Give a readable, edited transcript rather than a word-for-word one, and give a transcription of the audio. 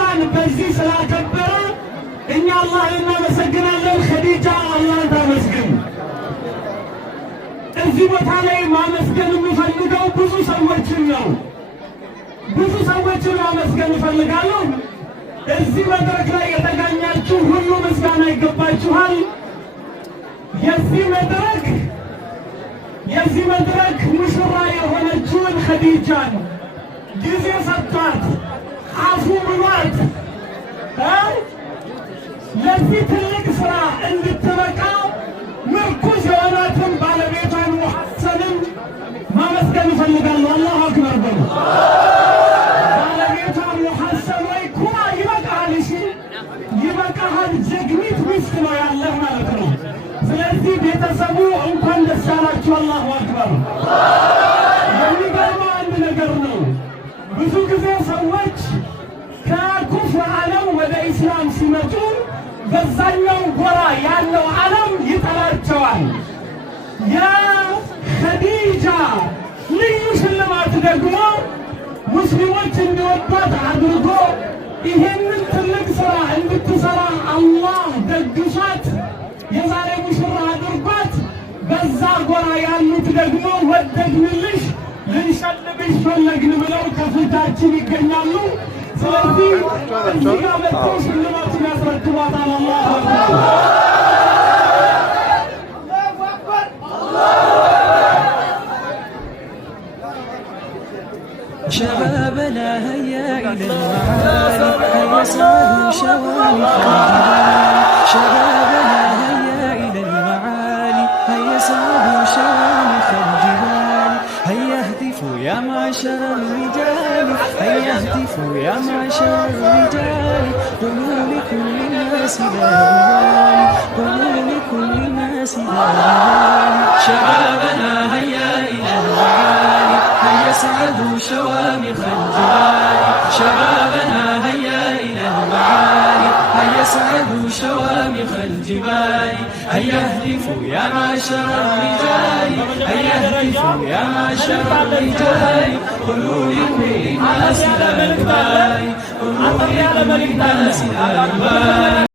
እሷን በዚህ ስላከበረ እኛ አላህ እናመሰግናለን። ኸዲጃ አላህ ታመስግን። እዚህ ቦታ ላይ ማመስገን የምፈልገው ብዙ ሰዎችን ነው። ብዙ ሰዎችን ማመስገን እፈልጋለሁ። እዚህ መድረክ ላይ የተገኛችሁ ሁሉ ምስጋና ይገባችኋል። የዚህ መድረክ ሙሽራ የሆነችውን ኸዲጃን ጊዜ ሰጥቷት አፉ ብሏት ለዚህ ትልቅ ሥራ እንድትበቃ ምርኩዝ የሆናትን ባለቤቷን ሙሐሰንን ማመስገን እፈልጋለሁ። አላሁ አክበር በሉ። ባለቤቷን ሙሐሰን ወይ ኩራ ይበቃሃል፣ እሺ ይበቃሃል። ጀግኒት ሚስት ነው ያለህ ማለት ነው። ስለዚህ ቤተሰቡ እንኳን ደስ ያላችሁ። አላሁ አክበር። የሚገርመው አንድ ነገር ነው። ብዙ ጊዜ ሰዎች ከኩፍር ዓለም ወደ ኢስላም ሲመጡ በዛኛው ጎራ ያለው ዓለም ይጠላቸዋል። የኸዲጃ ልዩ ሽልማት ደግሞ ሙስሊሞች እንዲወዷት አድርጎ ይሄንን ትልቅ ሥራ እንድትሠራ አላህ ደግሷት የዛሬ ሙሽራ አድርጓት። በዛ ጎራ ያሉት ደግሞ ወደድንልሽ ልንሸልምሽ ፈለግን ብለው ከፊታችን ይገኛሉ። ስለዚህ እዚህ ጋር መጥተው ሽልማቱን ያስረክቧታል። አላሁ አክበር። شبابنا هيا إلى المعالي هيا اسعدوا شوامخ الجبال شبابنا هيا إلى المعالي هيا اسعدوا شوامخ الجبال هيا اهتفوا يا معشر الرجال هيا اهتفوا يا معشر الرجال قولوا لكل الناس لا أبالي قولوا لكل الناس لا أبالي شبابنا هيا إلى المعالي هيا اسعدوا شوامخ الجبال شبابنا هيا إلى المعالي هيا اسعدوا شوامخ الجبال هيا اهتفوا يا معشر الرجال هيا اهتفوا يا معشر الرجال قولوا لكل الناس لا أبالي قولوا لكل الناس لا أبالي